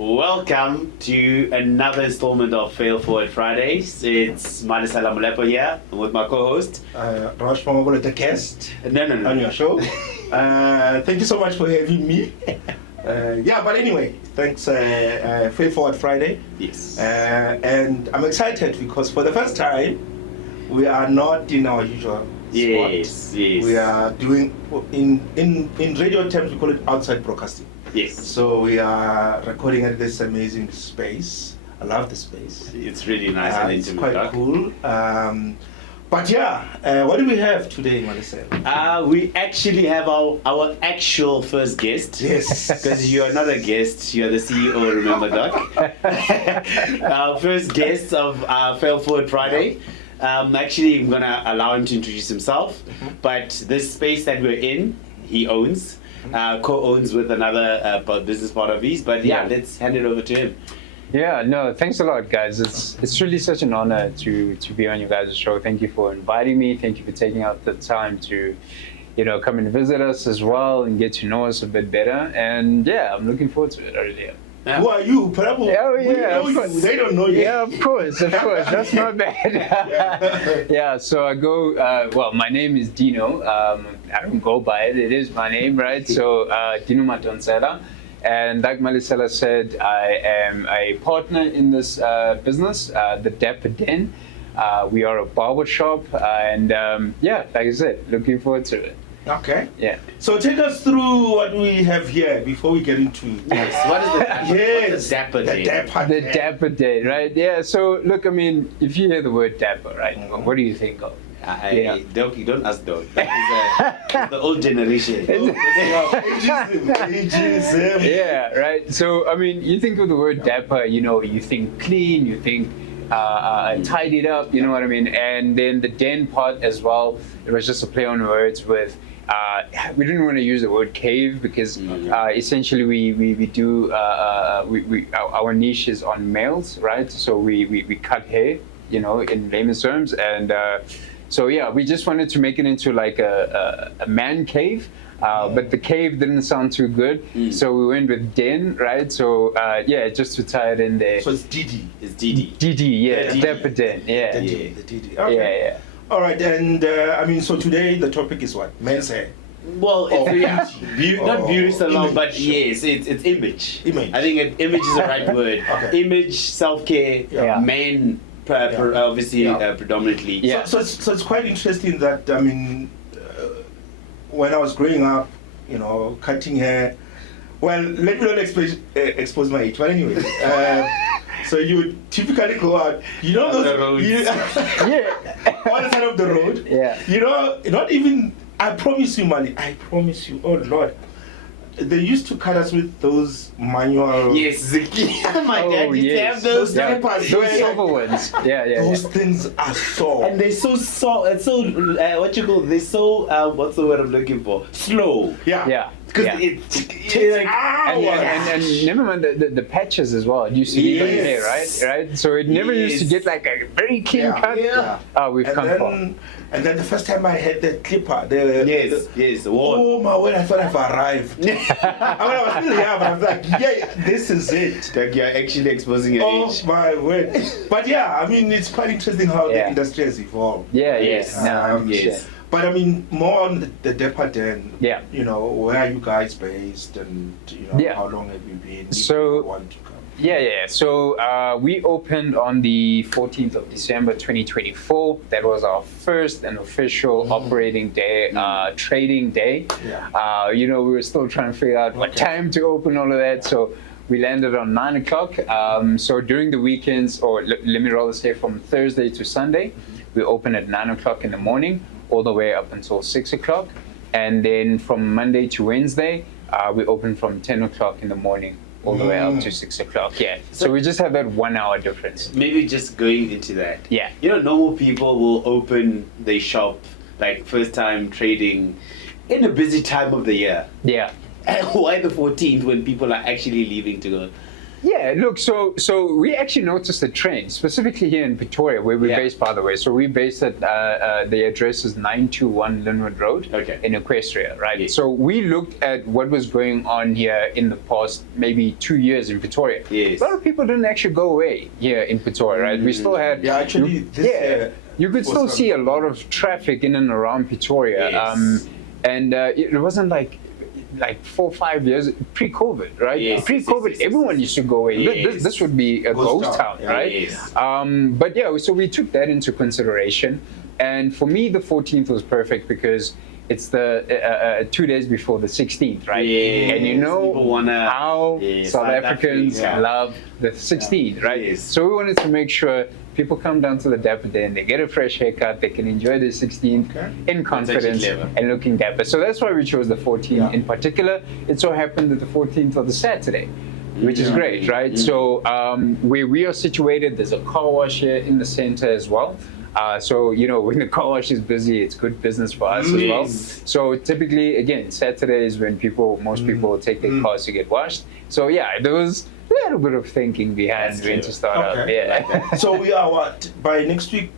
Welcome to another installment of Fail Forward Fridays. It's Malesela and Roche here with my co-host. Roche the guest No. on your show. Thank you so much for having me. But anyway, thanks. Fail Forward Friday. Yes. And I'm excited because for the first time, we are not in our usual Yes. spot. We are doing, in radio terms, we call it outside broadcasting. Yes. So we are recording at this amazing space. I love the space. It's really nice and It's intimate. quite cool. What do we have today, Malesela? We actually have our actual first guest. Yes. Because you are not a guest, you are the CEO, remember, Doc? Our first guest of Fail Forward Friday. Actually, I'm going to allow him to introduce himself. But this space that we're in, he owns. Co-owns with another business part of his. But let's hand it over to him. Yeah, no, thanks a lot, guys. It's really such an honor to be on your guys' show. Thank you for inviting me. Thank you for taking out the time to, come and visit us as well and get to know us a bit better. And yeah, I'm looking forward to it already. Who are you? We know you. They don't know you. Yeah, of course. That's not bad. So I go, my name is Dino. I don't go by it. It is my name, right? So Dino Madonsela. And like Malesela said, I am a partner in this business, the Dapper Den. We are a barber shop. And like I said, looking forward to it. Okay. Yeah. So take us through what we have here before we get into What is the Dapper? Yes, Dapper Den? The Dapper Den, right? Yeah. So look, I mean, if you hear the word Dapper, right, what do you think of? Doc, you don't ask Doc. That is the old generation. Ageism. Yeah, right. So I mean, you think of the word Dapper, you think clean, you think tidied up, you know what I mean? And then the den part as well, it was just a play on words with, we didn't want to use the word cave because essentially we do, our niche is on males, right? So we cut hair, in layman's terms. And we just wanted to make it into like a man cave. But the cave didn't sound too good, so we went with den, right? So just to tie it in there. So it's Didi. It's Didi. Didi, Yeah, Didi. Dapper Den, yeah. The Didi. Okay. Yeah. All right, and so today the topic is what? Men's hair. Well, it's not beauty salon, image. but yes, it's image. Image. I think image is the right word. Okay. Image, self-care, men, obviously, predominantly. Yeah. So it's quite interesting that, when I was growing up, cutting hair. Well, let me not expose my age, but anyway. So you would typically go out, On the roads. on the side of the road. Yeah. Not even. I promise you, Mali. I promise you. Oh Lord. They used to cut us with those manual. Yes, my dad used to have Those those. clippers. Those silver ones. Yeah. Those things are so. And they're so it's so they're so what's the word I'm looking for? Slow. Yeah. Because it takes like hours. And never mind the patches as well. It used to be like hair, right? So it never used to get like a very clean cut. Yeah. Oh, we've come far. And then the first time I had the clipper, the wall. oh my word, I thought I've arrived. I was still here, but I was like, this is it. Like you're actually exposing your age. Oh my word. But it's quite interesting how the industry has evolved. Yes. Yes. But more on the Dapper Den. Yeah. Where are you guys based, and how long have you been? So- If you want to come. Yeah. So we opened on the 14th of December 2024. That was our first and official operating day, trading day. Yeah. We were still trying to figure out what time to open, all of that. So we landed on 9 o'clock. So during the weekends, or let me rather say from Thursday to Sunday, we open at 9 o'clock in the morning, all the way up until 6 o'clock. And then from Monday to Wednesday, we open from 10 o'clock in the morning all the way up to 6 o'clock. Yeah. So we just have that 1 hour difference. Maybe just going into that. Yeah. Normal people will open their shop, like first time trading, in a busy time of the year. Yeah. And why the 14th when people are actually leaving to go Yeah, look, so we actually noticed a trend, specifically here in Pretoria, where we're based, by the way. So we're based at, the address is 921 Linwood Road in Equestria, right? Yes. So we looked at what was going on here in the past maybe 2 years in Pretoria. Yes. A lot of people didn't actually go away here in Pretoria, right? We still had... Yeah, actually, you could still see a lot of traffic in and around Pretoria. Yes. And it wasn't like 4 or 5 years pre-COVID, right? Yes, pre-COVID, everyone used to go away. Yes. This would be a ghost town, right? Yes. But yeah, so we took that into consideration. And for me, the 14th was perfect because it's the 2 days before the 16th, right? Yes. And you know how South Africans love the 16th, right? Yes. So we wanted to make sure people come down to the Dapper Den, they get a fresh haircut, they can enjoy the 16th in confidence and looking dapper. So that's why we chose the 14th in particular. It so happened that the 14th was a Saturday, which is great, right? So where we are situated, there's a car wash here in the center as well. So, you know, when the car wash is busy, it's good business for us as well. So typically, again, Saturday is when most people take their cars to get washed. So yeah, there was a little bit of thinking behind when to start out. Yeah. So we are what? By next week,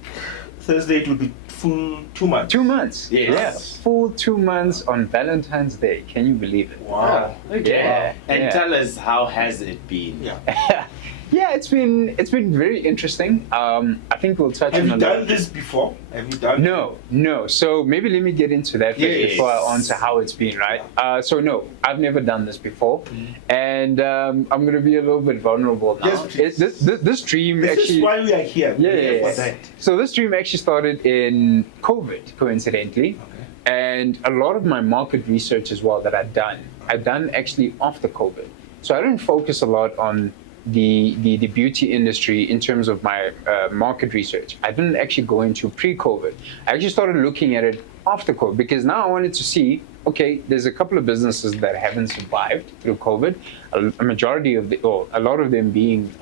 Thursday, it will be full 2 months. 2 months. Yes. Yeah. Full 2 months on Valentine's Day. Can you believe it? Wow. Okay. Yeah. And tell us, how has it been? Yeah. Yeah, it's been very interesting. I think we'll touch on Have you done this before? Have you done No. So maybe let me get into that before I answer how it's been, right? So no, I've never done this before. And I'm going to be a little bit vulnerable now. Yes, this dream this actually... is why we are here. Yeah. So this dream actually started in COVID, coincidentally. And a lot of my market research as well that I've done actually after COVID. So I didn't focus a lot on the beauty industry in terms of my market research. I didn't actually go into pre-COVID. I actually started looking at it after COVID because now I wanted to see, okay, there's a couple of businesses that haven't survived through COVID. A majority of a lot of them being,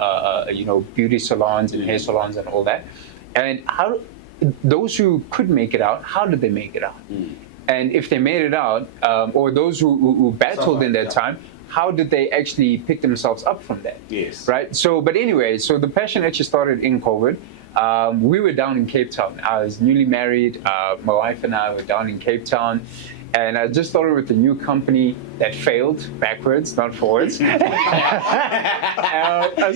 beauty salons and hair salons and all that. And how those who could make it out, how did they make it out? And if they made it out, or those who battled in that time, how did they actually pick themselves up from that? Yes. Right? So, but anyway, so the passion actually started in COVID. We were down in Cape Town. I was newly married. My wife and I were down in Cape Town. And I just started with a new company that failed backwards, not forwards. I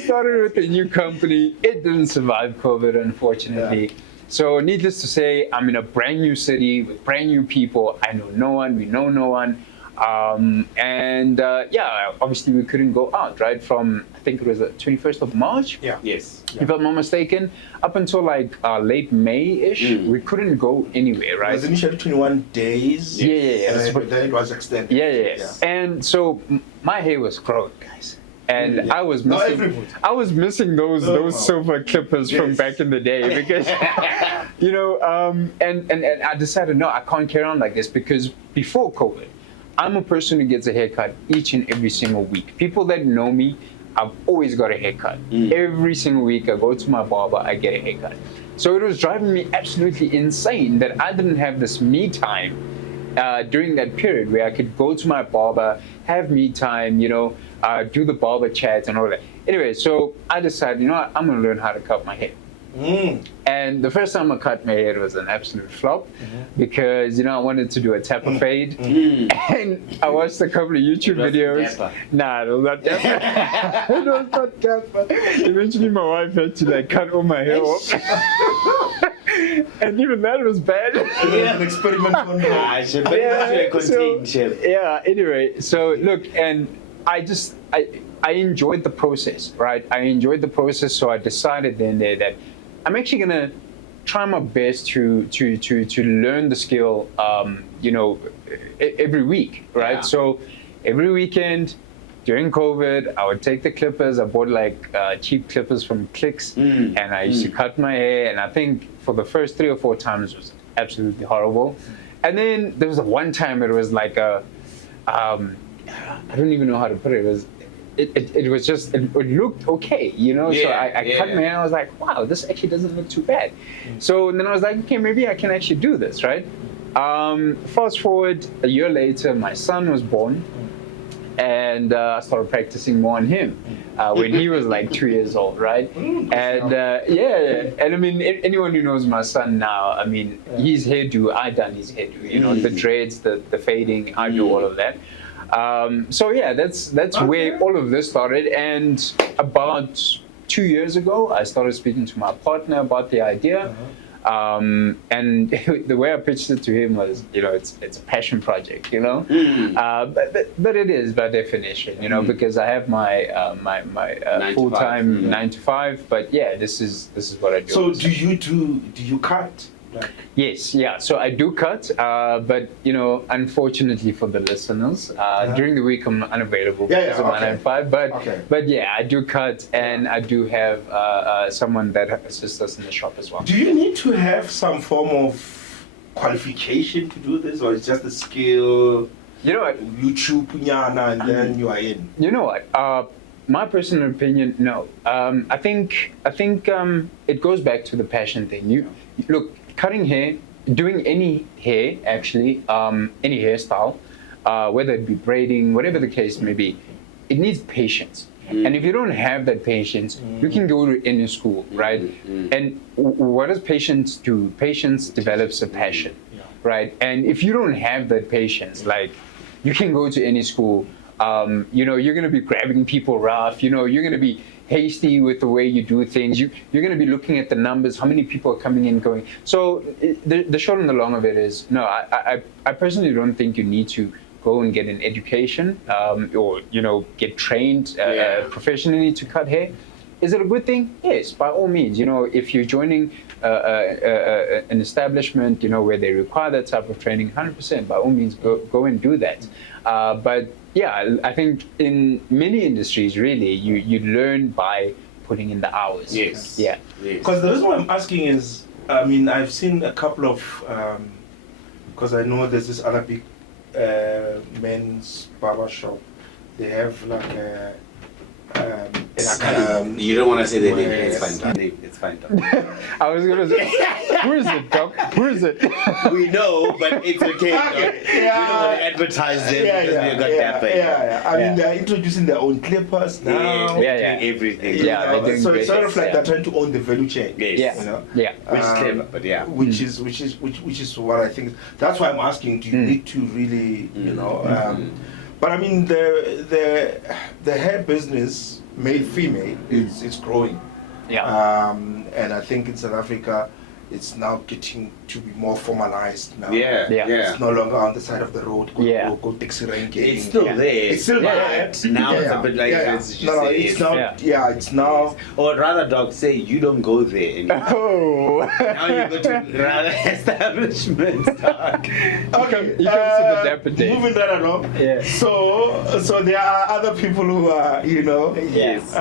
started with a new company. It didn't survive COVID, unfortunately. Yeah. So needless to say, I'm in a brand new city with brand new people. I know no one. We know no one. Obviously we couldn't go out, right? From, I think it was the 21st of March? Yeah. Yes. If I'm not mistaken, up until like late May-ish, we couldn't go anywhere, right? It was initially 21 days. Yeah. But then it was extended. Yeah. And so my hair was growing, guys. And I was missing those silver clippers from back in the day because, and I decided, no, I can't carry on like this because before COVID, I'm a person who gets a haircut each and every single week. People that know me, I've always got a haircut. Every single week I go to my barber, I get a haircut. So it was driving me absolutely insane that I didn't have this me time during that period where I could go to my barber, have me time, do the barber chats and all that. Anyway, so I decided, I'm going to learn how to cut my hair. And the first time I cut my hair was an absolute flop because I wanted to do a tapper fade, and I watched a couple of YouTube videos. Nah, it was not dapper. It was not dapper. Eventually, my wife had to cut all my hair off, and even that was bad. It was an experiment. Anyway, so look, and I enjoyed the process, right? I enjoyed the process, so I decided then that I'm actually gonna try my best to learn the skill, every week, right? Yeah. So every weekend during COVID, I would take the clippers. I bought cheap clippers from Clicks, and I used to cut my hair. And I think for the first 3 or 4 times it was absolutely horrible. And then there was one time it was like I don't even know how to put it. It was just, it looked okay, so I cut my hair and I was like, wow, this actually doesn't look too bad. So then I was like, okay, maybe I can actually do this, right? Fast forward a year later, my son was born, and I started practicing more on him when he was like 2 years old, right? And and I mean, anyone who knows my son now, I mean, his hairdo, I done his hairdo, you know, the dreads, the fading, I do all of that. So yeah, that's where all of this started. And about 2 years ago, I started speaking to my partner about the idea. And the way I pitched it to him was, you know, it's a passion project, you know, but it is by definition, you know, because I have my full time 9 to 5. But yeah, this is what I do. So do you cut? Like, yes, yeah. So I do cut, but you know, unfortunately for the listeners, during the week I'm unavailable because of my 9 to 5. But yeah, I do cut, and I do have someone that assists us in the shop as well. do you need to have some form of qualification to do this, or it's just a skill? You know what? YouTube punyana, and then you are in. You know what? My personal opinion, no. I think it goes back to the passion thing. You look, cutting hair, doing any hair actually, any hairstyle, whether it be braiding, whatever the case may be, it needs patience. And if you don't have that patience, you can go to any school, right? And what does patience do? Patience develops a passion, right? And if you don't have that patience, like, you can go to any school, you know, you're going to be grabbing people rough, you know, you're going to be hasty with the way you do things. You're going to be looking at the numbers, how many people are coming in, going. So the short and the long of it is, no, I personally don't think you need to go and get an education or, you know, get trained professionally to cut hair. Is it a good thing? Yes, by all means. You know, if you're joining an establishment, you know, where they require that type of training, 100%, by all means, go and do that. But yeah, I think in many industries, really, you learn by putting in the hours. Yes. Yeah. Because the reason why I'm asking is, I mean, I've seen a couple of, because I know there's this other big men's barber shop. They have like a you don't want to say the name. Yes. It's fine. It's fine. Doc. I was gonna say, where is it, Doc? Where is it? We know, but it's okay. Doc. We don't want to advertise them because we got Dapper. I mean, they're introducing their own clippers now. Yeah. Doing everything. Yeah, they're doing so it's great. sort of like they're trying to own the value chain. Yes. You know? Yeah. Which is clever, but yeah. Which is what I think. That's why I'm asking. Do you need to really, you know? But I mean, the hair business, male female, it's growing. Yeah. And I think in South Africa, it's now getting to be more formalized now. Yeah. It's no longer on the side of the road. Go taxi ranking. It's still there. It's still there. Now it's a bit like it's now. It's now. Or rather, Doc, say you don't go there anymore. Oh. Now you go to rather establishments, Doc. Okay. You come to the Dapper Den. Moving that along. Yeah. So there are other people who are, you know, Yes.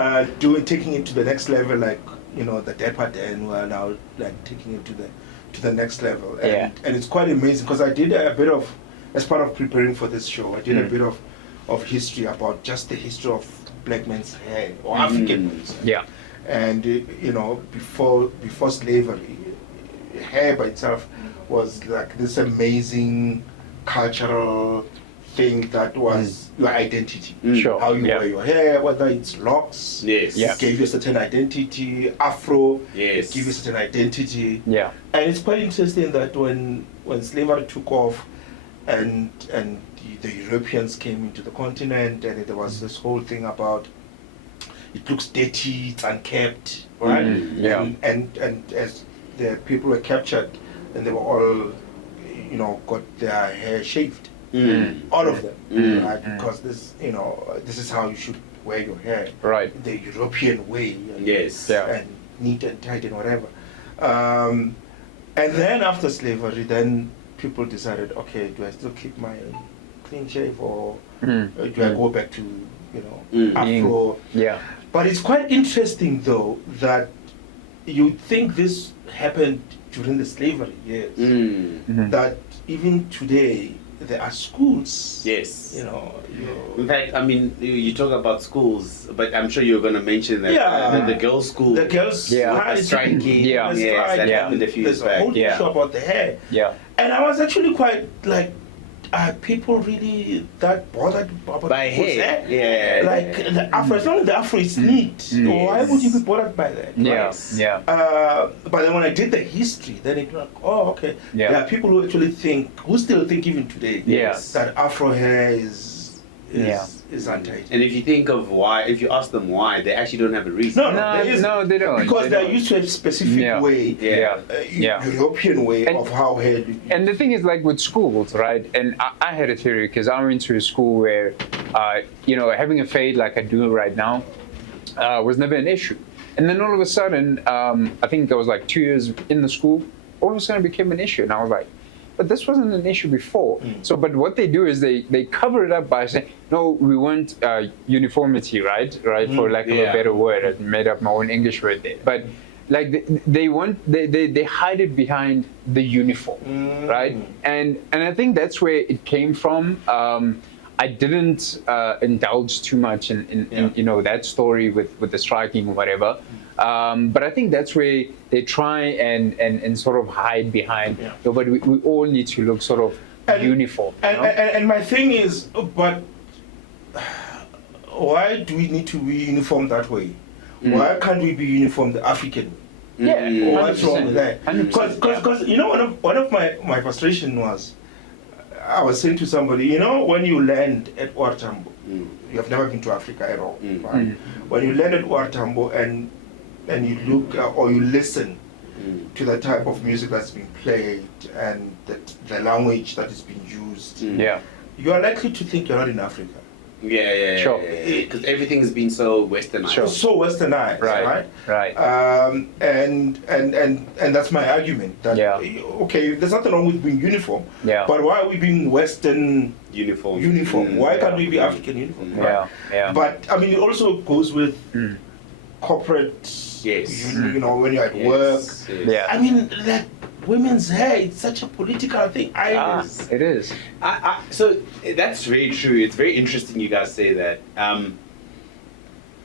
taking it to the next level, like, you know, the Dapper Den, who are now like taking it to the next level. And it's quite amazing, because I did a bit of, as part of preparing for this show, I did a bit of history about just the history of black men's hair, or African men's hair. Yeah. And you know, before slavery, hair by itself was like this amazing cultural thing that was your identity. Sure. How you wear your hair, whether it's locks, Yes. Yeah. it gave you a certain identity. Afro, Yes. it gave you a certain identity. Yeah. And it's quite interesting that when slavery took off, and the Europeans came into the continent, and there was this whole thing about it looks dirty, it's unkept, right? Yeah. And as the people were captured, and they were all, you know, got their hair shaved. All of them, right? Because this is how you should wear your hair, Right. the European way, and, Yes. Yeah. and neat and tight and whatever. And then after slavery, then people decided, okay, do I still keep my clean shave, or do I go back to, you know, Afro? Yeah. But it's quite interesting, though, that you think this happened during the slavery years, that even today there are schools. Yes. You know. In fact, I mean, you talk about schools, but I'm sure you're going to mention that the girls' school. The girls' Yeah. striking. Yeah. Yes, that happened a few years There's a whole back. issue about the hair. Yeah. And I was actually quite like, are people really that bothered about By people's hair, yeah. Like the afro, as long as the afro is neat, why would you be bothered by that? Yeah, Yes. yeah. But then when I did the history, then it was like, oh, okay. Yeah. There are people who actually think, who still think even today, Yeah. that afro hair Yeah. is untidy. And if you think of why, if you ask them why, they actually don't have a reason. No, No, there is, no, they don't. because They they're don't. used to a specific Yeah. way, Yeah. Yeah. European way And- of how hair. And the thing is, like with schools, right? And I had a theory because I went to a school where, having a fade like I do right now was never an issue. And then all of a sudden, I think I was like 2 years in the school, all of a sudden it became an issue. And I was like, but this wasn't an issue before. So, but what they do is they cover it up by saying, no, we want uniformity, right? For lack of a better word. I made up my own English word there. But like they hide it behind the uniform, right? And I think that's where it came from. I didn't indulge too much in that story with the striking or whatever. But I think that's where they try and sort of hide behind. But we all need to look sort of uniform. And my thing is, but why do we need to be uniform that way? Why can't we be uniform the African? Yeah, What's wrong with that? 100%. Because one of my frustration was, I was saying to somebody, when you land at Ortambo, you have never been to Africa at all. Right? When you land at Ortambo and you look or you listen to the type of music that's being played and the language that is being used, you are likely to think you're not in Africa. Yeah. Sure. Because everything's been so westernized. Sure. So westernized, right? Right. And that's my argument. That okay, there's nothing wrong with being uniform. Yeah. But why are we being Western Uniform. Why can't we be African uniform? Right? Yeah. But I mean, it also goes with corporate. Yes. When you're at work. Yes. Yeah. I mean, like women's hair, it's such a political thing. It is. So that's very true. It's very interesting you guys say that.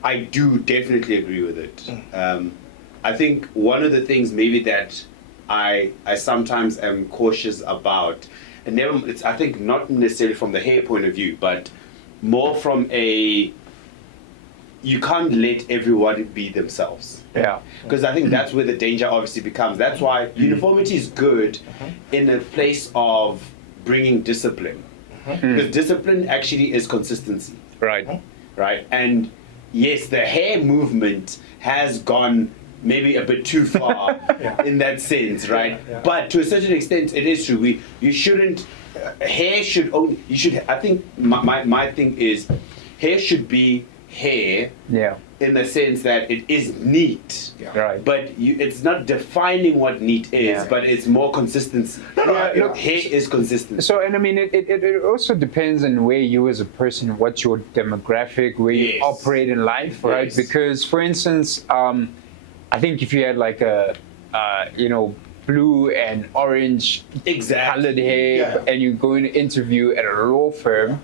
I do definitely agree with it. I think one of the things maybe that I sometimes am cautious about, and it's I think not necessarily from the hair point of view, but more from you can't let everyone be themselves. Yeah. Because I think that's where the danger obviously becomes. That's why uniformity is good in a place of bringing discipline. Because discipline actually is consistency. Right. Right? And yes, the hair movement has gone maybe a bit too far in that sense, right? Yeah. But to a certain extent, it is true. You shouldn't, hair should only, I think my thing is, hair should be hair. Yeah. In the sense that it is neat, Right. but it's not defining what neat is, but it's more consistency. Look, hair is consistent. So, and I mean, it also depends on where you as a person, what's your demographic, where you operate in life, right? Yes. Because, for instance, I think if you had like a, blue and orange colored hair, and you go in an interview at a law firm,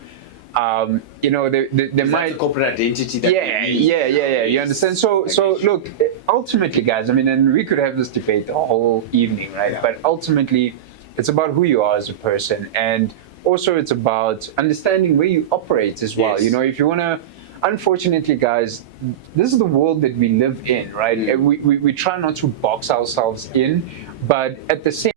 they might a corporate identity that they use. Yeah. You understand? So look, ultimately, guys. I mean, and we could have this debate the whole evening, right? Yeah. But ultimately, it's about who you are as a person, and also it's about understanding where you operate as well. Yes. If you wanna. Unfortunately, guys, this is the world that we live in, right? And we try not to box ourselves in, but at the same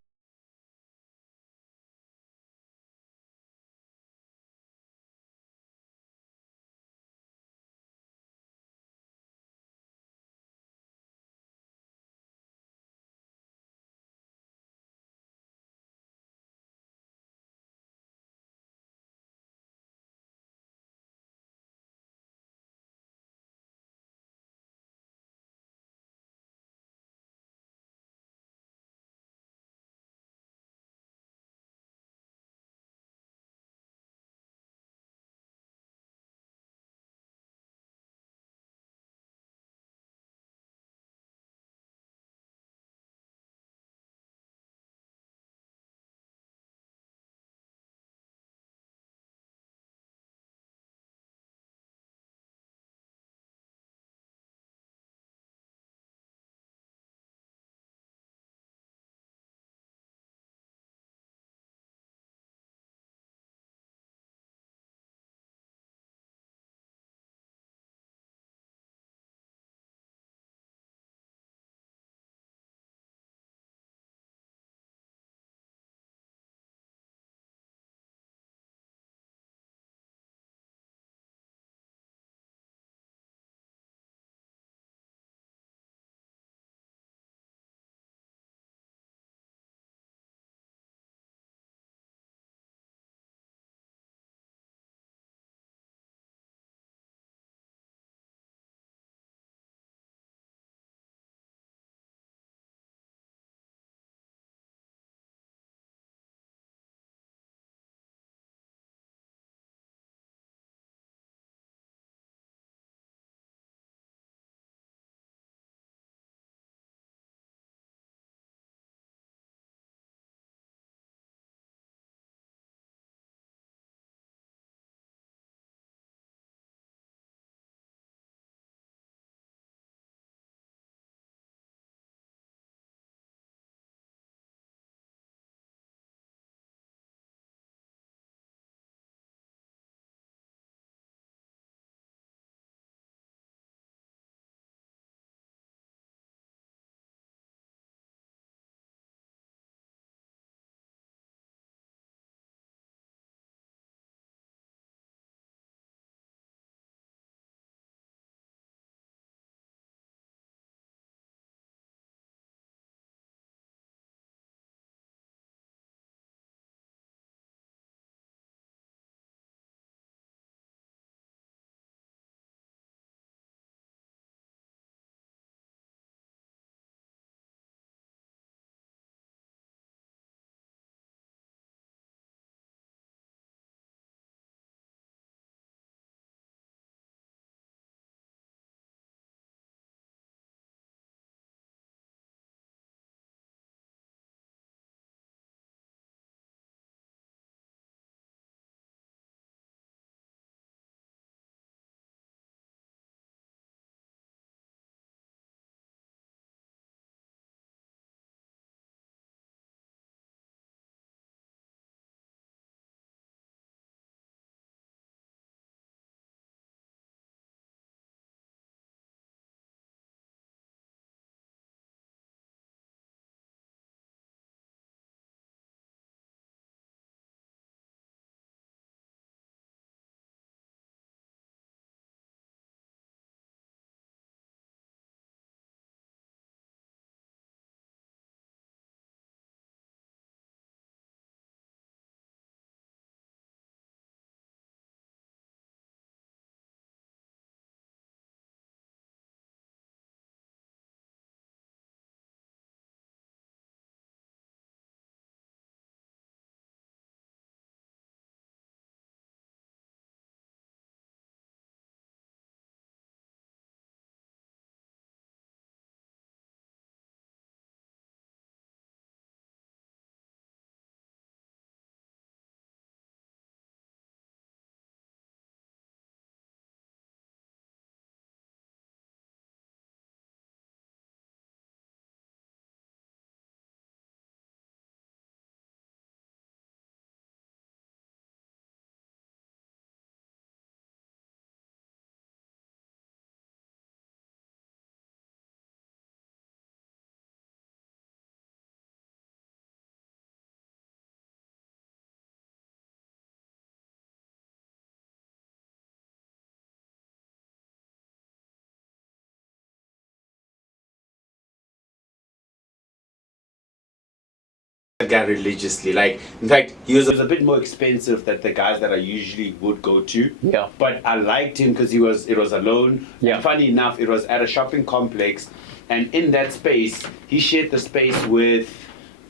that guy religiously. Like, in fact, he was a bit more expensive than the guys that I usually would go to. Yeah. But I liked him because it was alone. Yeah. And funny enough, it was at a shopping complex, and in that space, he shared the space with.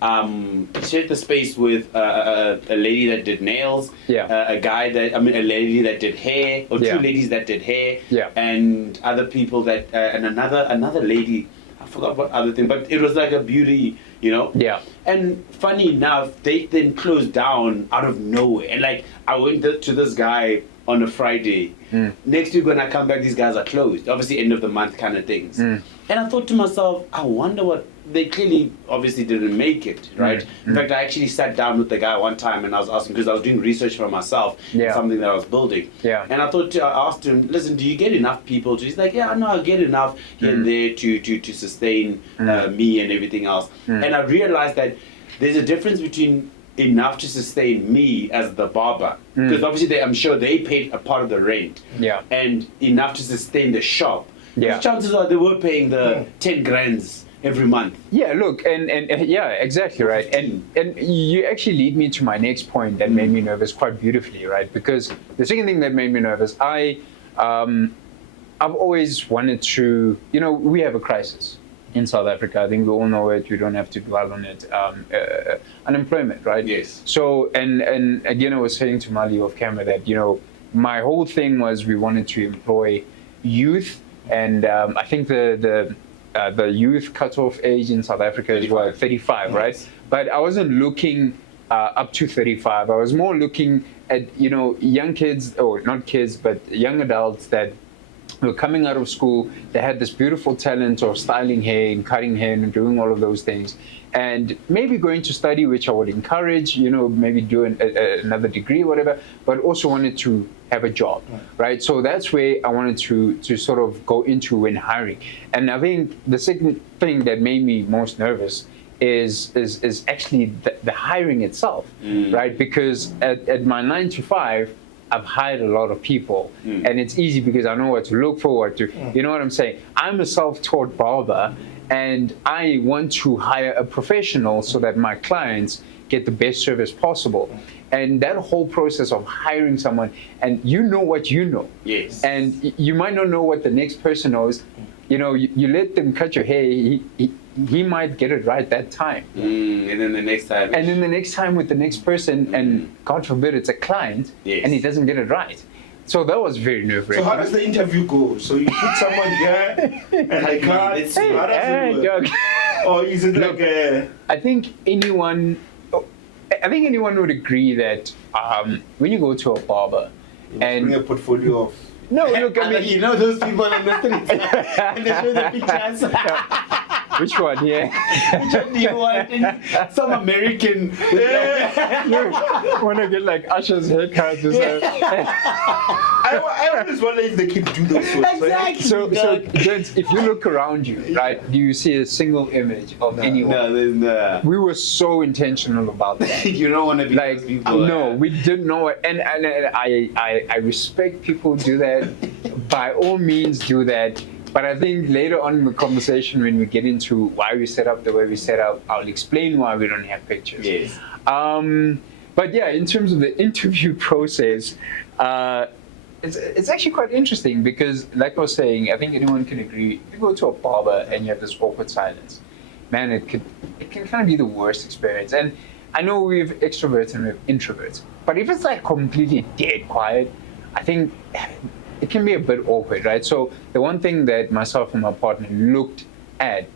A lady that did nails, a lady that did hair, or two ladies that did hair, and other people that, and another lady, I forgot what other thing, but it was like a beauty, you know? Yeah. And funny enough, they then closed down out of nowhere. And like, I went to this guy on a Friday. Next week when I come back, these guys are closed. Obviously, end of the month kind of things. And I thought to myself, I wonder what, they clearly obviously didn't make it, right? In fact, I actually sat down with the guy one time and I was asking, because I was doing research for myself, something that I was building. And I asked him, listen, do you get enough people? He's like, yeah, I know I get enough here and there to sustain me and everything else. And I realized that there's a difference between enough to sustain me as the barber, because obviously I'm sure they paid a part of the rent, and enough to sustain the shop. Because chances are they were paying the 10 grands every month. Yeah, look, and yeah, exactly right. And you actually lead me to my next point that made me nervous quite beautifully, right? Because the second thing that made me nervous, I've always wanted to, you know, we have a crisis in South Africa. I think we all know it. We don't have to dwell on it. Unemployment, right? Yes. So, and again, I was saying to Mali off camera that, you know, my whole thing was we wanted to employ youth, and I think the youth cutoff age in South Africa is 35, right? But I wasn't looking up to 35. I was more looking at, you know, young kids, or not kids, but young adults that were coming out of school. They had this beautiful talent of styling hair and cutting hair and doing all of those things, and maybe going to study, which I would encourage, you know, maybe do another degree or whatever, but also wanted to have a job, right? So that's where I wanted to sort of go into when hiring. And I think the second thing that made me most nervous is actually the hiring itself, right? Because at my 9 to 5, I've hired a lot of people, and it's easy because I know what to look forward to. You know what I'm saying? I'm a self-taught barber, and I want to hire a professional so that my clients get the best service possible. And that whole process of hiring someone, and you know what you know. Yes. And you might not know what the next person knows. You know, you let them cut your hair, he might get it right that time. And then the next time. And then the next time with the next person, and God forbid it's a client, and he doesn't get it right. So that was very nerve-wracking. So how does the interview go? So you put someone here and they can't. How does it work? Or is it like a... I think anyone would agree that when you go to a barber and bring a portfolio of... No, look, I mean, you know those people on the streets and they show the pictures. Which one? Yeah. Which one do you want? And some American. You want to get like Usher's haircut or something. I always wonder if they can do those sorts. Exactly. So gents, if you look around you, right, do you see a single image of anyone? No, there's no. We were so intentional about that. You don't want to be Like, those people. no, we didn't know it. And I respect people who do that. By all means, do that. But I think later on in the conversation, when we get into why we set up the way we set up, I'll explain why we don't have pictures. Yes. But yeah, in terms of the interview process, it's actually quite interesting because, like I was saying, I think anyone can agree. If you go to a barber and you have this awkward silence, man, it can kind of be the worst experience. And I know we have extroverts and we have introverts, but if it's like completely dead quiet, I think it can be a bit awkward, right? So the one thing that myself and my partner looked at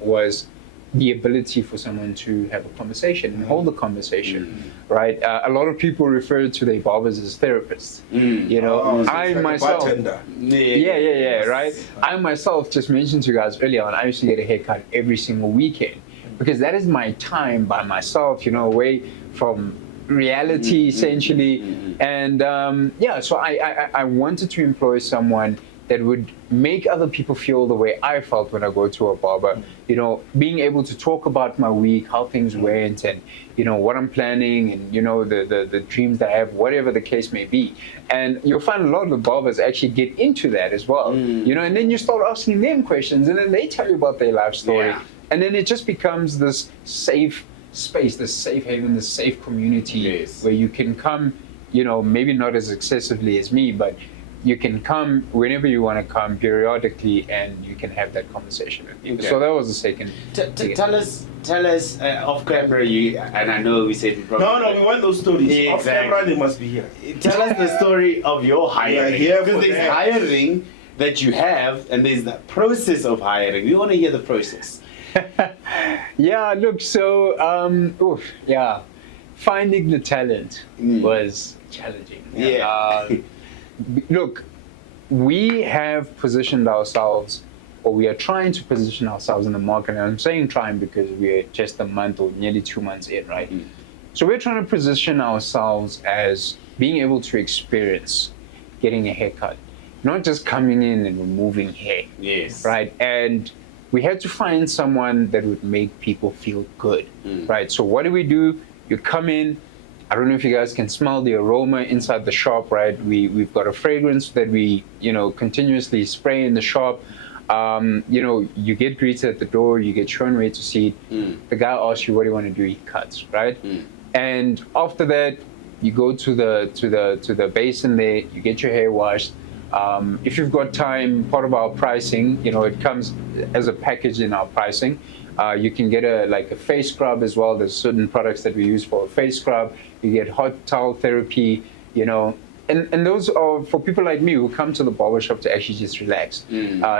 was the ability for someone to have a conversation and hold a conversation, right? A lot of people refer to their barbers as therapists. You know, so I like myself, a bartender. yeah, right? I myself just mentioned to you guys earlier on, I used to get a haircut every single weekend because that is my time by myself, you know, away from reality essentially. And so I wanted to employ someone that would make other people feel the way I felt when I go to a barber. You know, being able to talk about my week, how things went, and you know what I'm planning, and you know the dreams that I have, whatever the case may be. And you'll find a lot of the barbers actually get into that as well. You know, and then you start asking them questions, and then they tell you about their life story, and then it just becomes this safe space, this safe haven, this safe community Yes. where you can come, you know, maybe not as excessively as me, but you can come whenever you want to come periodically, and you can have that conversation with me. Okay. So that was the second. Tell us off camera. And I know we said we probably. No, we want those stories. Yeah, Off exactly. camera, they must be here. Tell us the story of your hiring. here Because for there's that. hiring that you have, and there's the process of hiring. We want to hear the process. Yeah, look, so finding the talent was challenging. Yeah. Look, we have positioned ourselves, or we are trying to position ourselves in the market. And I'm saying trying because we're just a month or nearly 2 months in, right? So we're trying to position ourselves as being able to experience getting a haircut, not just coming in and removing hair. Yes. Right? And we had to find someone that would make people feel good, right? So what do? You come in. I don't know if you guys can smell the aroma inside the shop, right? We've got a fragrance that we, you know, continuously spray in the shop. You know, you get greeted at the door, you get shown where to seat. The guy asks you, what do you want to do? He cuts, right? And after that, you go to the basin there, you get your hair washed. If you've got time, part of our pricing, you know, it comes as a package in our pricing. You can get a face scrub as well. There's certain products that we use for a face scrub. You get hot towel therapy, you know, and those are for people like me who come to the barbershop to actually just relax.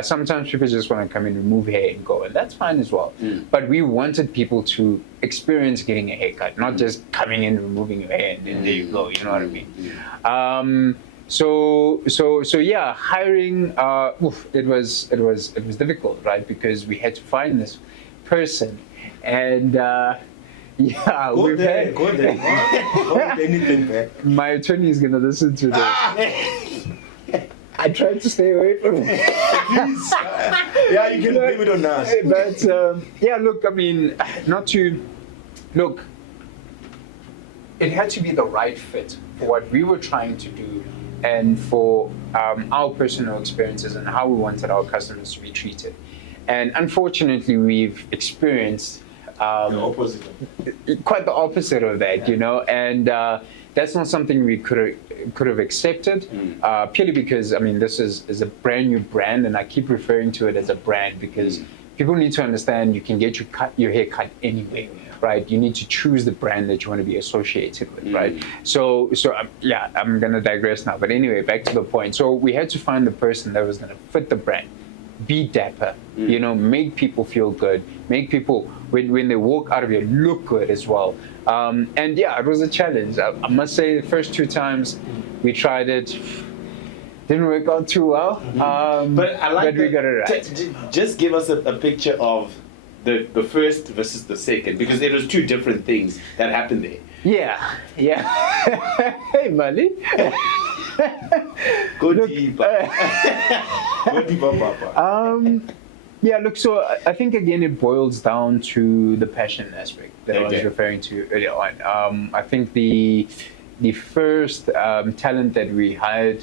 Sometimes people just want to come in, remove hair and go, and that's fine as well. But we wanted people to experience getting a haircut, not just coming in, removing your hair, and then there you go. You know what I mean? So yeah, hiring. It was difficult, right? Because we had to find this person, and yeah, Go there. Hold anything back. my attorney is gonna listen to this. I tried to stay away from it. Please. Yeah, you can blame it on us. But yeah, look, I mean, look, it had to be the right fit for what we were trying to do, and for our personal experiences and how we wanted our customers to be treated. And unfortunately, we've experienced The opposite. quite the opposite of that, you know, and that's not something we could have accepted, purely because, I mean, this is a brand new brand, and I keep referring to it as a brand because people need to understand you can get your hair cut anywhere, right? You need to choose the brand that you want to be associated with, right? So yeah, I'm gonna digress now, but anyway, back to the point. So we had to find the person that was gonna fit the brand, be dapper, you know, make people feel good, make people when they walk out of here look good as well. And yeah, it was a challenge. I must say, the first 2 times we tried it, didn't work out too well. But I like but we got it right. Just give us a picture of the first versus the second, because there was 2 different things that happened there. Yeah. Hey, Mali. Go deeper. Go deeper, Papa. Yeah, look, so I think again it boils down to the passion aspect that I was Okay. referring to earlier on. I think the first talent that we hired,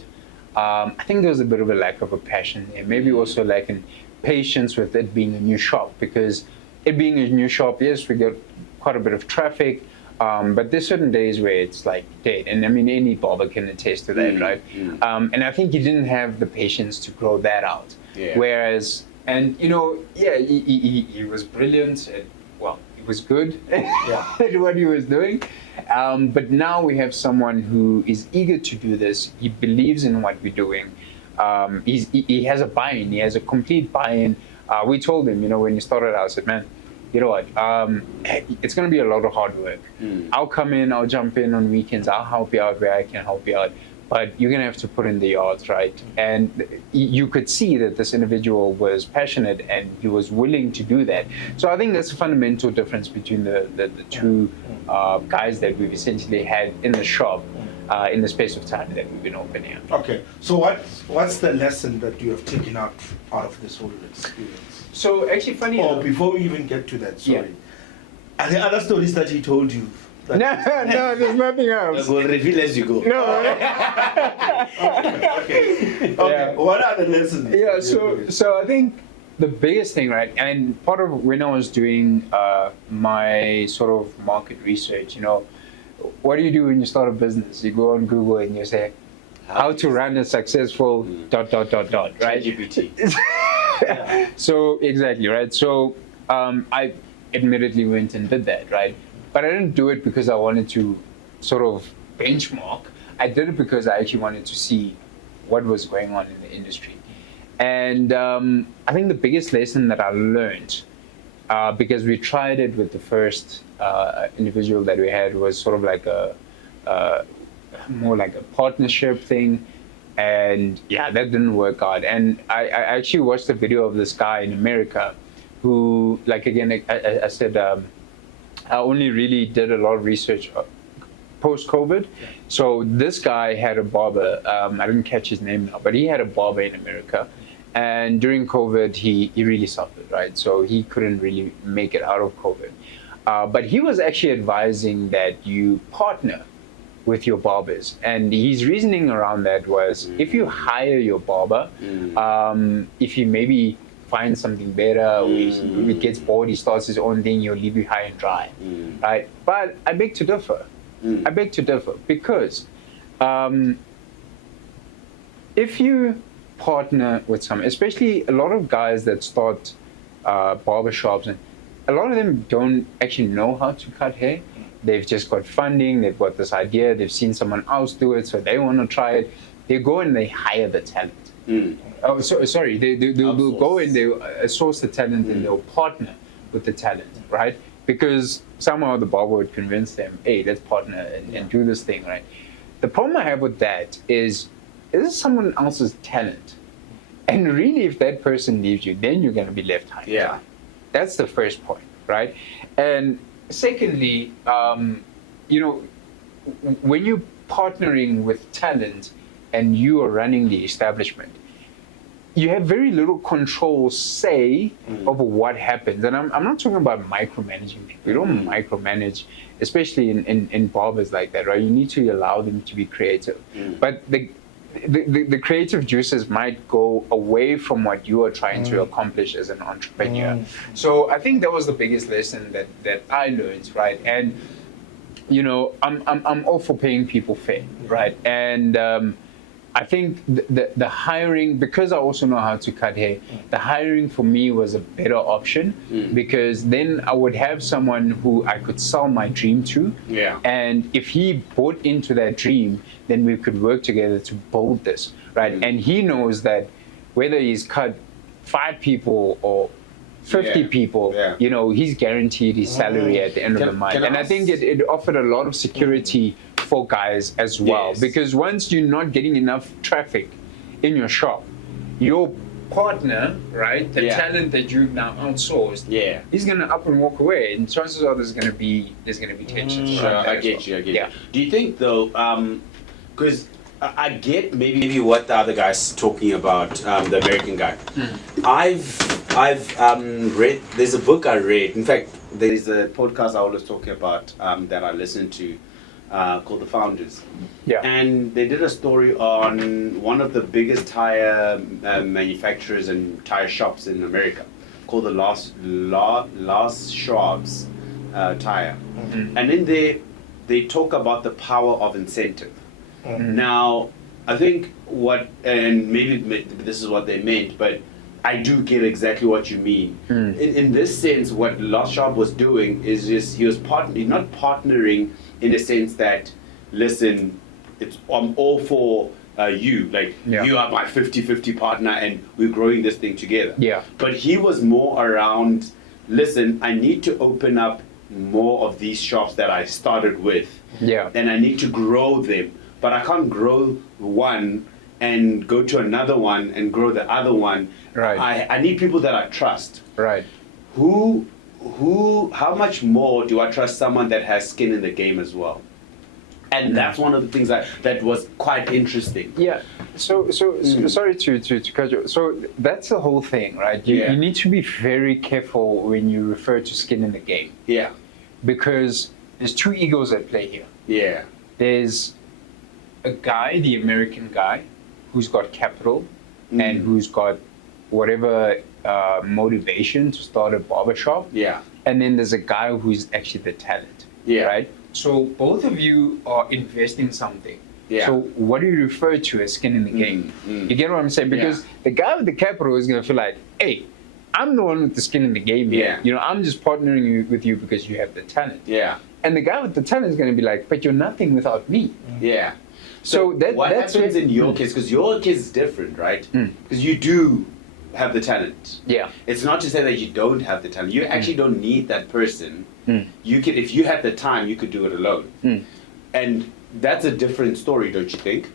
I think there was a bit of a lack of a passion there. Maybe also lacking patience with it being a new shop, because it being a new shop, yes, we got quite a bit of traffic, but there's certain days where it's like dead. And I mean, any barber can attest to that, right? And I think he didn't have the patience to grow that out. Yeah. Whereas, and you know, yeah, he was brilliant. Well, he was good at what he was doing. But now we have someone who is eager to do this. He believes in what we're doing. He has a buy-in. He has a complete buy-in. We told him, you know, when he started out, I said, man, you know what? It's going to be a lot of hard work. I'll come in, I'll jump in on weekends, I'll help you out where I can help you out. But you're going to have to put in the yards, right? And you could see that this individual was passionate and he was willing to do that. So I think that's a fundamental difference between the 2 guys that we've essentially had in the shop in the space of time that we've been open here. Okay, so what's the lesson that you have taken out of this whole experience? So actually funny Or enough, before we even get to that, sorry. Are there other stories that he told you? no, there's nothing else. We'll reveal as you go. No. Okay. Yeah. What are the lessons? Yeah, so I think the biggest thing, right? And part of when I was doing my sort of market research, what do you do when you start a business? You go on Google and you say, how to run a successful ... right? GPT. So exactly, right? So I admittedly went and did that, right? But I didn't do it because I wanted to sort of benchmark. I did it because I actually wanted to see what was going on in the industry. And I think the biggest lesson that I learned, because we tried it with the first individual that we had, was sort of like a more like a partnership thing. And yeah, that didn't work out. And I actually watched a video of this guy in America who, like, again, I said, I only really did a lot of research post-COVID. So this guy had a barber. I didn't catch his name now, but he had a barber in America. And during COVID, he really suffered, right? So he couldn't really make it out of COVID. But he was actually advising that you partner with your barbers. And his reasoning around that was, if you hire your barber, if you maybe find something better, or if he gets bored, he starts his own thing, he'll leave you high and dry, right? But I beg to differ. I beg to differ because if you partner with someone, especially a lot of guys that start barbershops, and a lot of them don't actually know how to cut hair. They've just got funding, they've got this idea, they've seen someone else do it, so they want to try it. They go and they hire the talent. Oh, sorry, they'll go and they source the talent and they'll partner with the talent, right? Because somehow the barber would convince them, hey, let's partner and do this thing, right? The problem I have with that is this is someone else's talent. And really, if that person leaves you, then you're going to be left high. Yeah. That's the first point, right? And secondly, when you're partnering with talent and you are running the establishment, you have very little control, say, over what happens. And I'm not talking about micromanaging people. You don't micromanage, especially in barbers like that, right? You need to allow them to be creative. But the creative juices might go away from what you are trying to accomplish as an entrepreneur. So I think that was the biggest lesson that I learned, right? And I'm all for paying people fair, right? And I think the hiring, because I also know how to cut hair, the hiring for me was a better option because then I would have someone who I could sell my dream to. Yeah. And if he bought into that dream, then we could work together to build this, right? And he knows that whether he's cut 5 people or 50 people, he's guaranteed his salary at the end of the month. And I think it offered a lot of security for guys as well. Because once you're not getting enough traffic in your shop, your partner, right, the talent that you've now outsourced, he's gonna up and walk away, and chances are there's gonna be tension. Sure, I get you. Do you think though, because I get maybe what the other guy's talking about, the American guy. I've read. There's a book I read. In fact, there's a podcast I always talk about that I listen to called The Founders. Yeah. And they did a story on one of the biggest tire manufacturers and tire shops in America, called the Las Schwab's Tire. And in there, they talk about the power of incentive. Now, I think and maybe this is what they meant, but I do get exactly what you mean. In this sense, what Las Schwab was doing is just he was not partnering in a sense that, listen, I'm all for you, like you are my 50-50 partner and we're growing this thing together. Yeah. But he was more around, listen, I need to open up more of these shops that I started with. Yeah. And I need to grow them. But I can't grow one and go to another one and grow the other one. Right. I need people that I trust. Right. How much more do I trust someone that has skin in the game as well? And that's one of the things that was quite interesting. Yeah. So sorry to cut you. So that's the whole thing, right? You need to be very careful when you refer to skin in the game. Yeah. Because there's 2 egos at play here. Yeah. There's a guy, the American guy, who's got capital and who's got whatever motivation to start a barbershop. Yeah. And then there's a guy who's actually the talent. Yeah. Right? So both of you are investing something. Yeah. So what do you refer to as skin in the game? You get what I'm saying? Because the guy with the capital is gonna feel like, hey, I'm the one with the skin in the game here. Yeah. You know, I'm just partnering with you because you have the talent. Yeah. And the guy with the talent is gonna be like, but you're nothing without me. Yeah. So what that's happens where- in your case? Because your case is different, right? Because you do have the talent. Yeah. It's not to say that you don't have the talent. You actually don't need that person. You can, if you had the time, you could do it alone. And that's a different story, don't you think?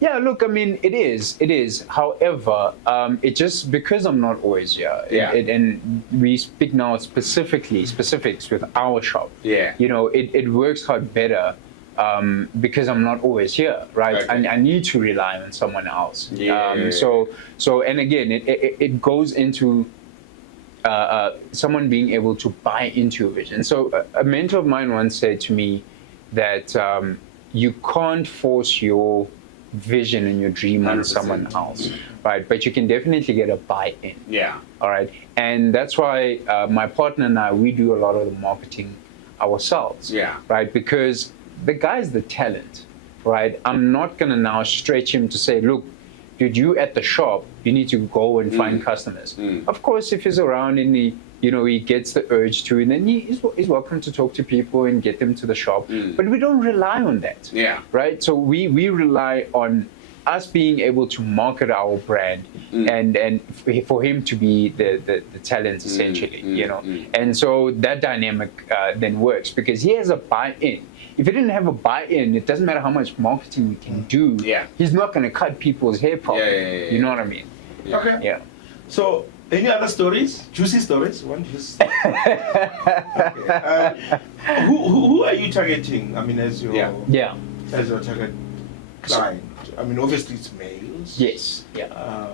Yeah, look, I mean, it is. However, it just, because I'm not always here, and we speak now specifics with our shop. Yeah. You know, it works out better because I'm not always here, right? Okay. I need to rely on someone else. Yeah. So, and again, it goes into someone being able to buy into your vision. So a mentor of mine once said to me that you can't force your vision and your dream on 100%. someone else, right? But you can definitely get a buy-in. Yeah. All right, and that's why my partner and I, we do a lot of the marketing ourselves. Yeah. Right, because the guy's the talent, right? I'm not gonna now stretch him to say, look, dude, you at the shop, you need to go and find customers. Of course, if he's around and he gets the urge to, and then he's welcome to talk to people and get them to the shop. But we don't rely on that. Yeah. Right? So we rely on us being able to market our brand and for him to be the talent essentially, you know. And so that dynamic then works because he has a buy-in. If he didn't have a buy-in, it doesn't matter how much marketing we can do. Yeah. He's not going to cut people's hair properly. Yeah. You know what I mean? Okay. Yeah. So, any other stories? Juicy stories? One juicy. Okay. Who are you targeting? I mean, as your Yeah. as your target client. I mean, obviously it's males. Yes. Yeah.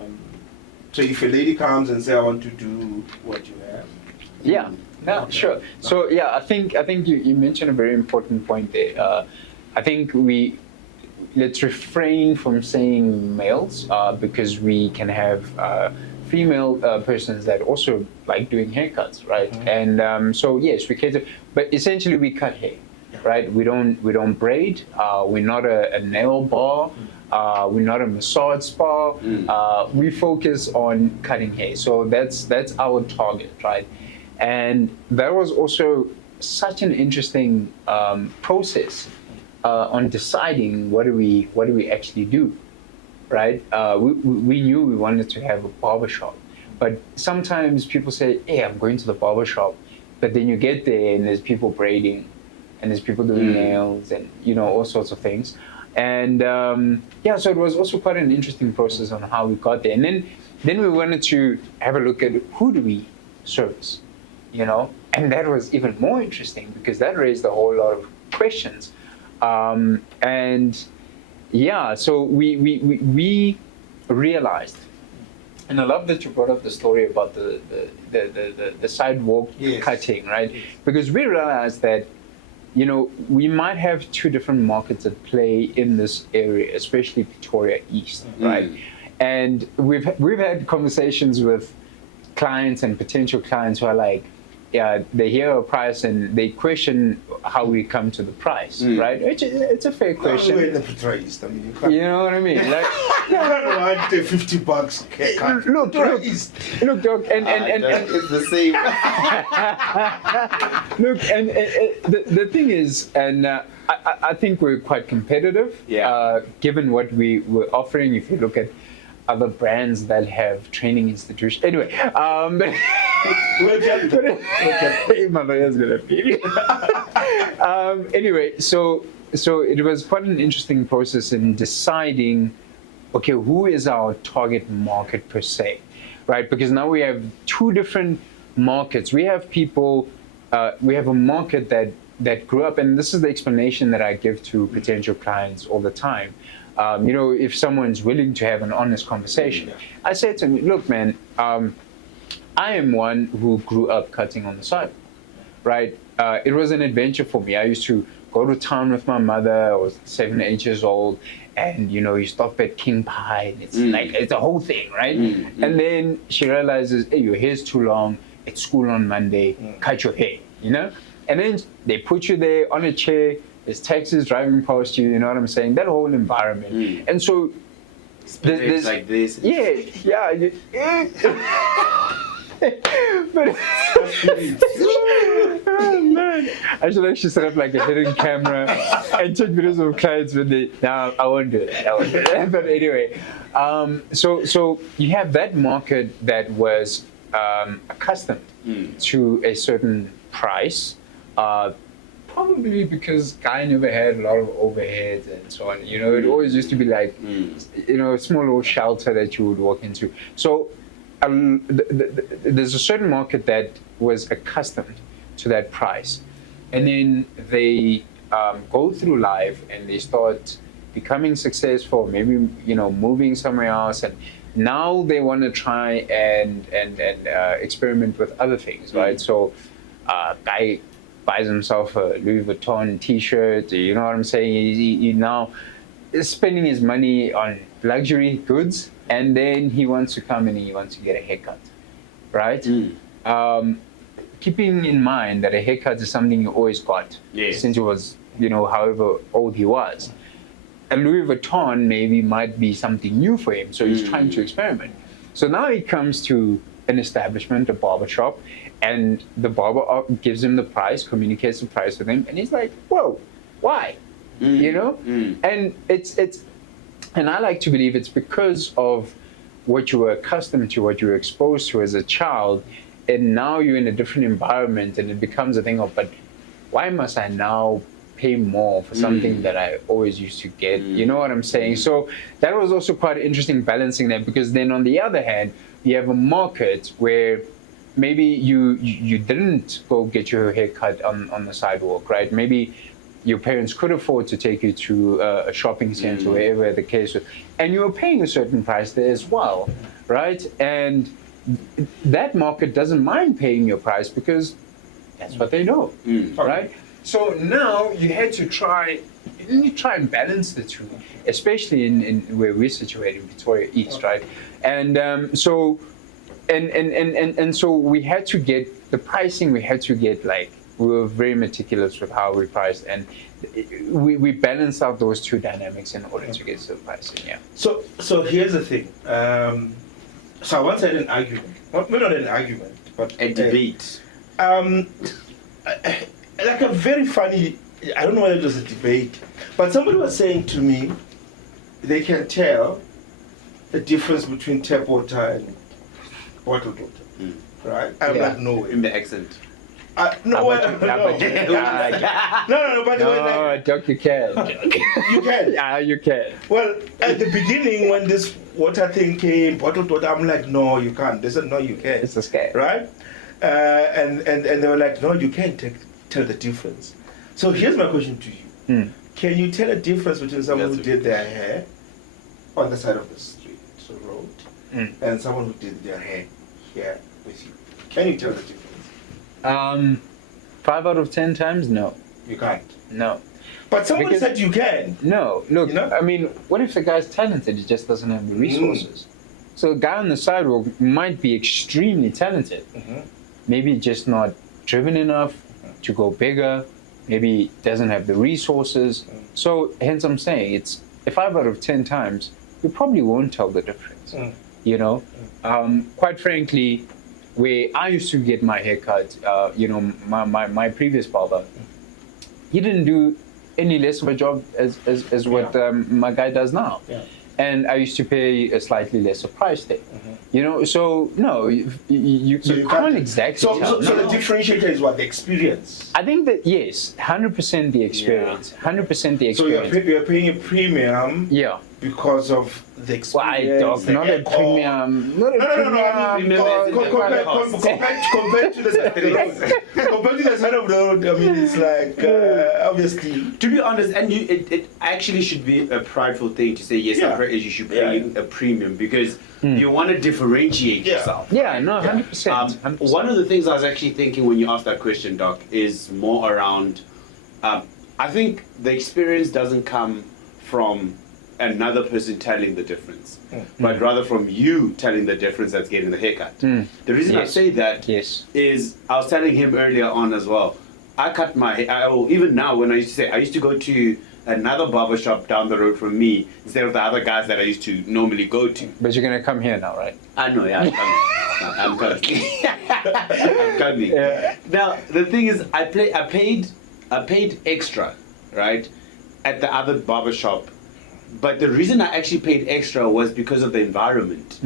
So if a lady comes and say, I want to do what you have. Yeah. No, sure. So yeah, I think you mentioned a very important point there. I think let's refrain from saying males because we can have female persons that also like doing haircuts, right? And so yes, we cater, but essentially we cut hair, right? We don't braid. We're not a nail bar. We're not a massage spa. We focus on cutting hair. So that's our target, right? And that was also such an interesting process on deciding what do we actually do, right? We knew we wanted to have a barbershop, but sometimes people say, "Hey, I'm going to the barbershop," but then you get there and there's people braiding, and there's people doing nails, and all sorts of things. And so it was also quite an interesting process on how we got there. And then we wanted to have a look at who do we service. And that was even more interesting because that raised a whole lot of questions. So we realized, and I love that you brought up the story about the sidewalk cutting, right? Yes. Because we realized that, we might have two different markets at play in this area, especially Pretoria East, right? And we've had conversations with clients and potential clients who are like, they hear a price and they question how we come to the price, right? It's a fair question. We're in the Pretoria East. I mean, you can't. You know what I mean? Like, You can't want $50 haircut. look, Doc, and it's the same. look, and the thing is, and I think we're quite competitive. Given what we were offering, if you look at other brands that have training institutions. Anyway, my lawyer's gonna feel it. Anyway, so it was quite an interesting process in deciding, okay, who is our target market per se, right? Because now we have two different markets. We have people, we have a market that grew up, and this is the explanation that I give to potential clients all the time. If someone's willing to have an honest conversation, I say to them, look, man, I am one who grew up cutting on the side, right? It was an adventure for me. I used to go to town with my mother. I was 7, 8 years old, and you stop at King Pie. It's like it's a whole thing, right? And then she realizes, hey, your hair's too long. It's school on Monday. Cut your hair, And then they put you there on a chair. There's taxis driving past you. You know what I'm saying? That whole environment. And so there's like this. Yeah. But oh man, I should actually set up like a hidden camera and take videos of clients when they. No, I won't do that. But anyway, so you have that market that was accustomed to a certain price, probably because guy never had a lot of overheads and so on. It always used to be like, a small little shelter that you would walk into. So. There's a certain market that was accustomed to that price, and then they go through life and they start becoming successful, maybe moving somewhere else, and now they want to try and experiment with other things, right? So guy buys himself a Louis Vuitton t-shirt, you know what I'm saying? He now is spending his money on luxury goods, and then he wants to come in and he wants to get a haircut, right? Keeping in mind that a haircut is something you always got since you was, however old he was. A Louis Vuitton maybe might be something new for him, so he's trying to experiment. So now he comes to an establishment, a barber shop, and the barber gives him the price, communicates the price with him, and he's like, whoa, why? And and I like to believe it's because of what you were accustomed to, what you were exposed to as a child, and now you're in a different environment, and it becomes a thing of, but why must I now pay more for something that I always used to get? You know what I'm saying? So that was also quite interesting balancing that, because then on the other hand, you have a market where maybe you didn't go get your hair cut on the sidewalk, right? Maybe your parents could afford to take you to a shopping center, wherever the case was, and you were paying a certain price there as well, right? And that market doesn't mind paying your price because that's what they know, right? So now you had to try and balance the two, especially in where we're situated in Pretoria East, right? And so we had to get the pricing. We had to get we were very meticulous with how we priced, and we balanced out those two dynamics in order to get to the pricing. Yeah. So here's the thing. So I once had an argument. Well, not an argument, but a debate. Like a very funny. I don't know whether it was a debate, but somebody was saying to me, they can tell the difference between tap water and bottled water, right? I'm like, no way. In the accent. No, but Doc, you can. You can. Yeah, you can. Well, at the beginning, when this water thing came, bottled water, I'm like, no, you can't. They said, no, you can. It's a scam, right? And they were like, no, you can't tell the difference. So here's my question to you: Can you tell a difference between someone who did their hair on the side of the street, so road, and someone who did their hair here with you? Can you tell the difference? 5 out of 10 times, no. You can't. No. But someone said you can. No, look, I mean, what if the guy's talented, he just doesn't have the resources? So a guy on the sidewalk might be extremely talented, maybe just not driven enough to go bigger, maybe doesn't have the resources. So hence I'm saying, it's 5 out of 10 times, you probably won't tell the difference, Quite frankly, where I used to get my haircut, my previous barber, he didn't do any less of a job as what my guy does now. Yeah. And I used to pay a slightly lesser price there. So no, you can't exactly tell. So the differentiator is what? The experience? I think that, yes, 100% the experience. 100% the experience. So you're paying a premium because of the experience. Why, dog? Not a premium. Not a premium. Compared to the side of the road, I mean, it's like, obviously. To be honest, and it actually should be a prideful thing to say, yes, you should pay a premium, because you want to differentiate yourself. Yeah, no, 100%. One of the things I was actually thinking when you asked that question, Doc, is more around, I think the experience doesn't come from another person telling the difference, but rather from you telling the difference that's getting the haircut. The reason I say that is I was telling him earlier on as well. I cut my hair, even now when I used to go to another barber shop down the road from me instead of the other guys that I used to normally go to. But you're gonna come here now, right? I know, yeah, I'm coming. I'm coming. Yeah. Now the thing is, I paid extra, right, at the other barber shop, but the reason I actually paid extra was because of the environment.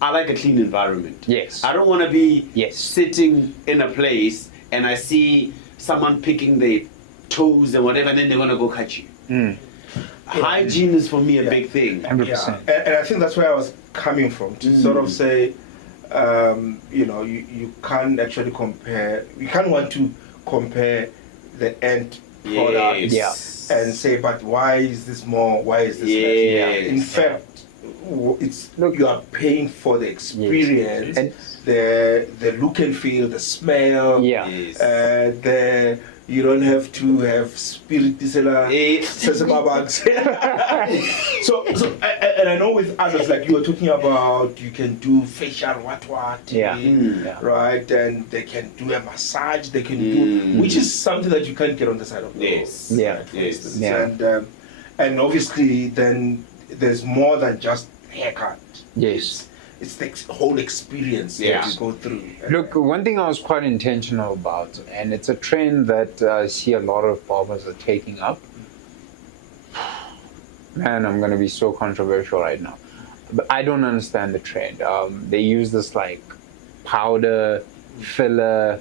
I like a clean environment. Yes. I don't want to be sitting in a place and I see someone picking their toes and whatever, and then they're gonna go cut you. Hygiene is for me a big thing. 100%. And I think that's where I was coming from, to sort of say, you can't actually compare, you can't want to compare the end product and say, but why is this more, why is this less? In fact, you are paying for the experience, the look and feel, the smell, you don't have to have spirit so and I know with others, like you were talking about, you can do facial what right, and they can do a massage, they can do, which is something that you can't get on the side of the road. And obviously then there's more than just haircut. It's the whole experience that you go through. Look, one thing I was quite intentional about, and it's a trend that I see a lot of barbers are taking up. Man, I'm going to be so controversial right now. But I don't understand the trend. They use this like powder, filler,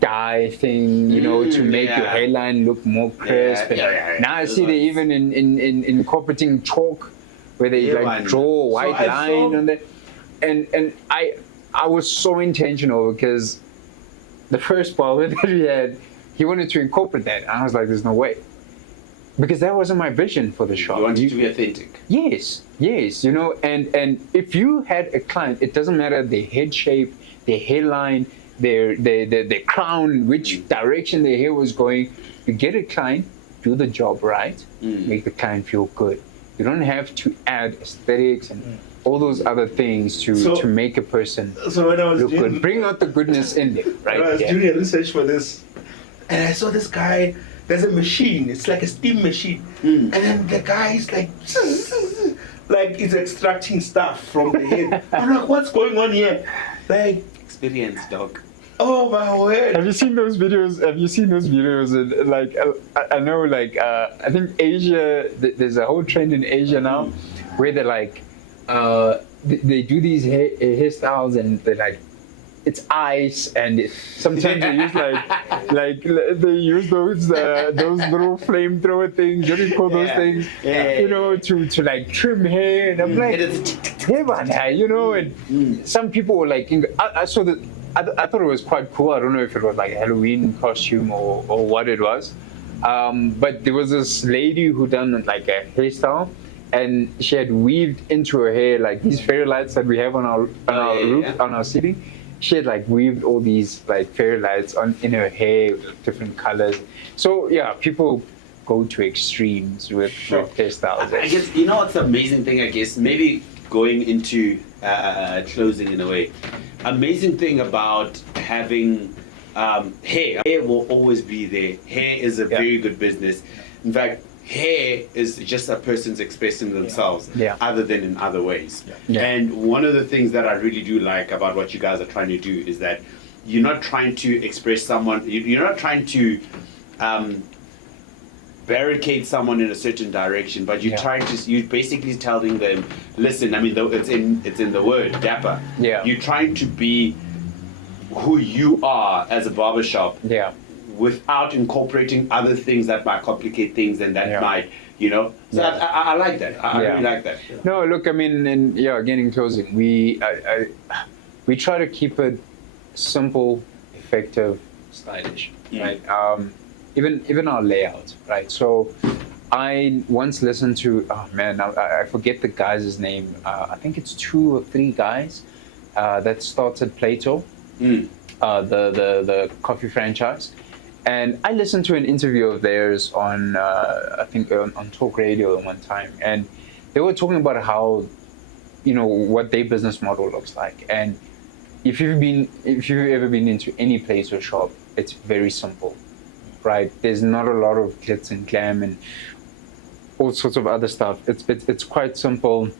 dye thing, to make your hairline look more crisp. Now I see they even incorporating chalk, where they like draw a white line on there. And I was so intentional because the first barber that we had, he wanted to incorporate that. And I was like, there's no way. Because that wasn't my vision for the shop. You wanted to be authentic. Yes, and if you had a client, it doesn't matter their head shape, their hairline, their crown, which direction their hair was going. You get a client, do the job right, make the client feel good. You don't have to add aesthetics and all those other things to make a person look good. Bring out the goodness in there, right? I was doing research for this, and I saw this guy. There's a machine. It's like a steam machine, and then the guy is like he's extracting stuff from the head. I'm like, what's going on here? Like, experience, dog. Oh my word! Have you seen those videos? And like, I know, like, I think Asia. There's a whole trend in Asia now, where they're like, they do these hairstyles, and they're like, it's ice, and sometimes they use like they use those little flamethrower things. What do you call those things? To like trim hair, and I'm like, and some people were like, I saw that. I thought it was quite cool. I don't know if it was like a Halloween costume or what it was. But there was this lady who done like a hairstyle, and she had weaved into her hair like these fairy lights that we have on our roof, on our ceiling. She had like weaved all these like fairy lights in her hair with different colors. So yeah, people go to extremes with hairstyles. I guess what's the amazing thing. I guess maybe going into closing in a way. Amazing thing about having hair will always be there. Hair is a very good business. In fact, hair is just a person's expressing themselves other than in other ways. And one of the things that I really do like about what you guys are trying to do is that you're not trying to express someone, you're not trying to barricade someone in a certain direction, but you're you're basically telling them, listen, I mean, it's in the word, dapper. You're trying to be who you are as a barbershop. Without incorporating other things that might complicate things and that might, So I like that. I really like that. No, look, I mean, again, in closing, we try to keep it simple, effective, stylish, right? Even our layout, right? So I once listened to, I forget the guy's name. I think it's 2 or 3 guys that started Plato, the coffee franchise. And I listened to an interview of theirs on, I think on talk radio one time. And they were talking about how, what their business model looks like. And if you've ever been into any place or shop, it's very simple, right? There's not a lot of glitz and glam and all sorts of other stuff. It's quite simple.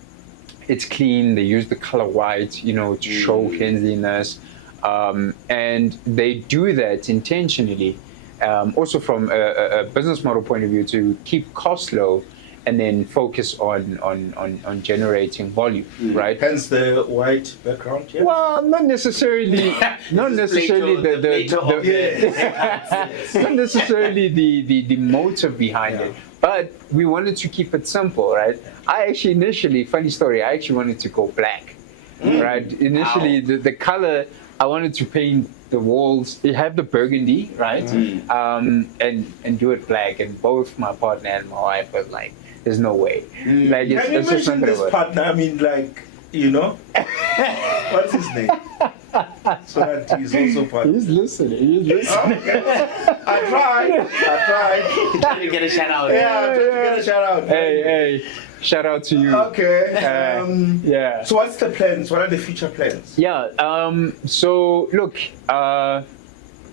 It's clean. They use the color white, to show cleanliness, and they do that intentionally. Also from a business model point of view, to keep costs low, and then focus on generating volume, right? Hence the white background. Yeah. Well, not necessarily. Not necessarily not necessarily the motive behind it. But we wanted to keep it simple, right? I actually initially, funny story, I actually wanted to go black, right? Initially, the color, I wanted to paint the walls, it had the burgundy, right? And do it black. And both my partner and my wife were like, there's no way. Like, Can you mention this partner? I mean, like, what's his name? So that he's also partner. He's listening. Okay. I tried. Trying to get a shout out. Yeah, I tried to get a shout out. Hey, shout out to you. Okay. Yeah. So what's the plans? What are the future plans? Yeah. So look,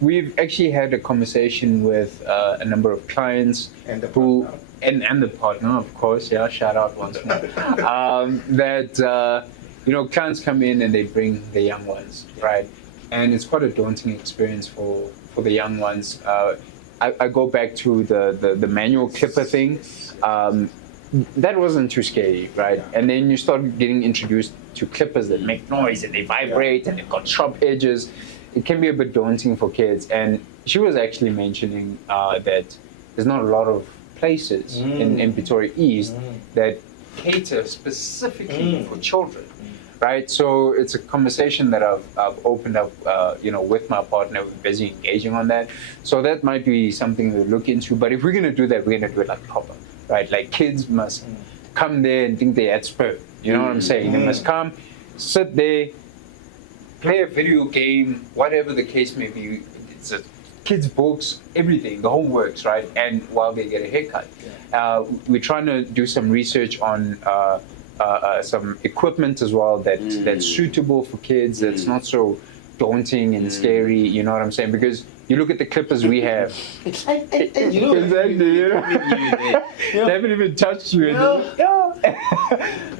we've actually had a conversation with a number of clients And the who partner. and the partner, of course. Yeah. Shout out once more. That clients come in and they bring the young ones, right? And it's quite a daunting experience for the young ones. I go back to the manual clipper thing. That wasn't too scary, right? And then you start getting introduced to clippers that make noise and they vibrate and they've got sharp edges. It can be a bit daunting for kids. And she was actually mentioning that there's not a lot of places in Pretoria East that cater specifically for children, right? So it's a conversation that I've opened up, with my partner. We're busy engaging on that. So that might be something to look into. But if we're gonna do that, we're gonna do it like proper, right? Like kids must come there and think they're at Spur. You know what I'm saying? They must come, sit there, play a video game, whatever the case may be. It's a kids' books, everything, the whole works, right? And while they get a haircut. We're trying to do some research on some equipment as well that's suitable for kids, that's not so daunting and scary, you know what I'm saying? Because you look at the clippers we have. Exactly, They haven't even touched you.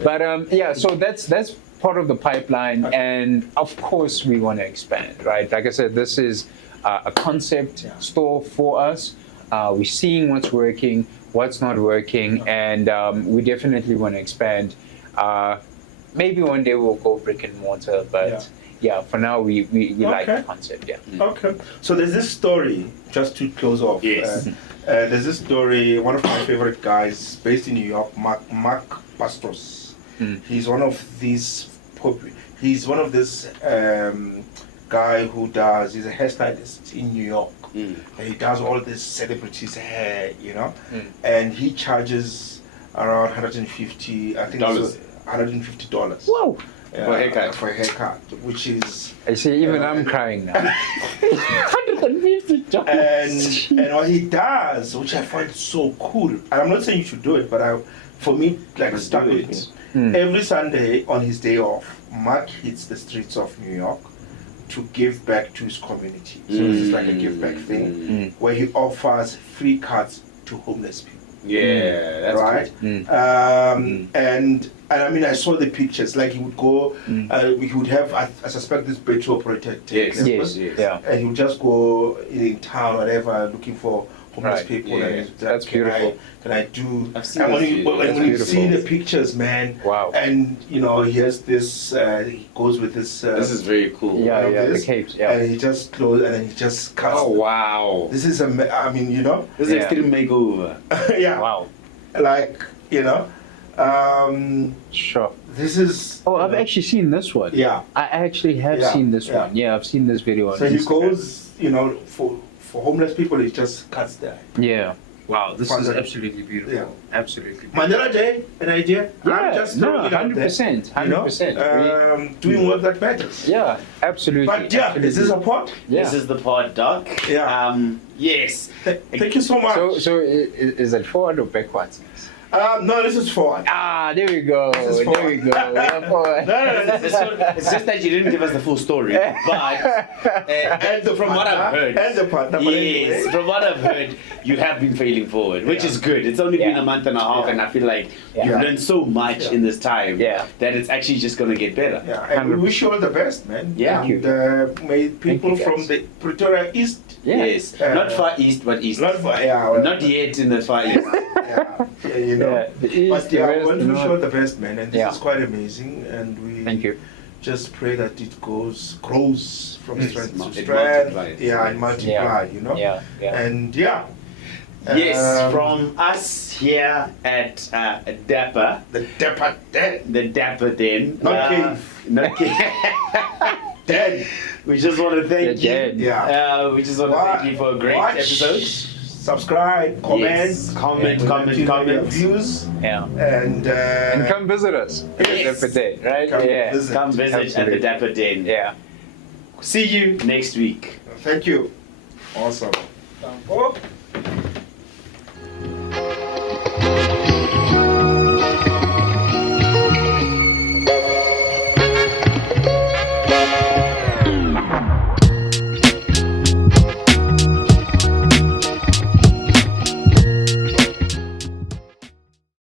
But so that's part of the pipeline, and of course we want to expand, right? Like I said, this is a concept store for us. We're seeing what's working, what's not working, and we definitely want to expand. Maybe one day we'll go brick and mortar, but for now we like the concept. Okay. So there's this story, just to close off. Yes. There's this story, one of my favorite guys based in New York, Mark Pastos. He's one of these guy who he's a hairstylist in New York. And he does all this celebrities' hair, and he charges around $150, I think it's $150. Whoa! For a haircut, which is... I see, even I'm crying now. $150. And what he does, which I find so cool, and I'm not saying you should do it, but for me, like, stuck with me. Every Sunday on his day off, Mark hits the streets of New York to give back to his community. So this is like a give back thing where he offers free cuts to homeless people. Yeah, that's right. Cool. And I mean, I saw the pictures. Like he would go, he would have, I suspect, this battery operated Yes. and he would just go in town, whatever, looking for homeless people. Yeah. And That's beautiful. Can I do? I've seen and when you beautiful. see the pictures, man. Wow. And he has this. He goes with this. This is very cool. The capes. Yeah. And he just close and then he just cuts. Oh wow. This is This is extreme makeover. yeah. Wow. Like Sure. this is. Oh, I've actually seen this one. Yeah. I actually have seen this one. Yeah, I've seen this video on So he Instagram. goes, for homeless people, he just cuts there. Yeah. Wow, this is Fun. absolutely beautiful. Yeah. Absolutely. Mandela Day, an idea? Yeah, I'm just throwing it out there, 100%. 100%. doing work that matters. Yeah, absolutely. But yeah, absolutely. is this a pot? Yeah. This is the pod, Doc. Yeah. Yes. Thank you so much. So is it forward or backwards? No, this is forward. Ah, there we go. This is There we go. Yeah, forward. No, it's just that you didn't give us the full story. But from what I've heard, And the partner. but yes, anyway. from what I've heard, you have been failing forward, which Yeah. is good. It's only been Yeah. a month and a half, Yeah. and I feel like Yeah. you've learned so much Yeah. in this time Yeah. that it's actually just gonna get better. Yeah, and we wish you all the best, man. Yeah. Thank And may people you, from guys. the Pretoria East, Yes, not far east, but east. not for, yeah, well, Not yet in the far east. yeah, you know. Yeah, the east, But the yeah, west, we want the to wish you all north. the best, man. And this Yeah. is quite amazing. And we Thank you. just pray that it grows from Yes, strength to it strength. multiplies. Yeah, and multiply, you know. Yeah, yeah. And yeah. Yes, Um, from us here at Dapper, the Dapper Den. the Dapper Den. Not cave. Not cave. Den. We just want to thank The you. Den. Yeah. We just want to thank you for a great Watch, episode. Subscribe, comment, Yes, comment, we comment, let you know your comment. views, Yeah. and And come visit us. Yes. Dapper Den, right? Come Yeah. visit. Come visit at the Absolutely. Dapper Den. Yeah. See you next week. thank you. Awesome. Thumb up.